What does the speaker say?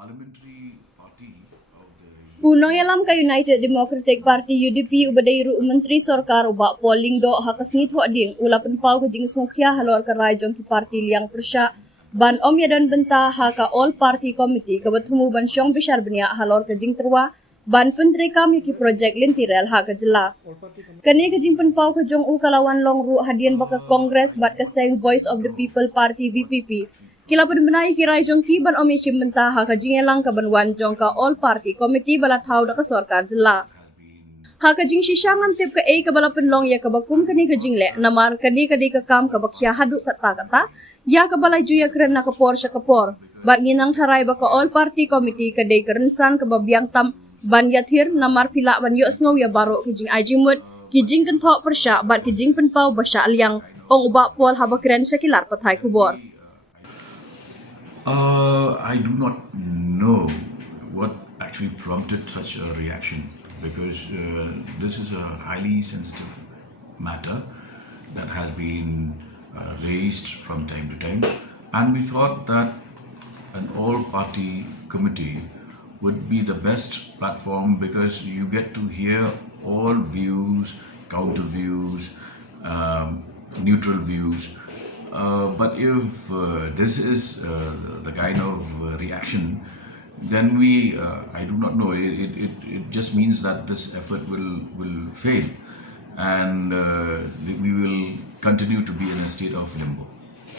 parliamentary party of the Punong yalam ka United Democratic Party UDP ubadairu Myntri Sarkar ubak polling do hakasngit ho ding ulapan pau ke jing Sngewkhia halor ka rajong ki parti liang pyrshah ban om ya dan bynta ha ka all party committee ka bertemu ban syong besar benia halor ka jing terwa ban pentri kam ki projek lynti rel ha ka jela kani ka jing pen pau ka jong u kalawan long ru hadian baka kongres bat ka seng voice of the people party VPP kila pada benai kirai jong ki ban om isim bynta ha ka jing elang ka ban wan jong ka all party committee bala thau da ka sarkar jela ha ka jing shishangan tip ka ka bala penlong ya ka bakum kani ka jing le namar kani ka ka kam ka bakhya hadu kata ya ka bala juya kren na ka pyrshah ka por bat nginang tharai ba ka all party committee ka dei kerensan ka babiang tam ban yathir namar pila ban yo sngow ya baro ki jing ajimut ki jing kan thok pyrshah bat ki jing penpau basha liang ong uba pol ha bakren sakilar pathai kubor. I do not know what actually prompted such a reaction because this is a highly sensitive matter that has been raised from time to time, and we thought that an all-party committee would be the best platform because you get to hear all views, counter views, neutral views. But if this is the kind of reaction, then I do not know, it just means that this effort will fail and we will continue to be in a state of limbo.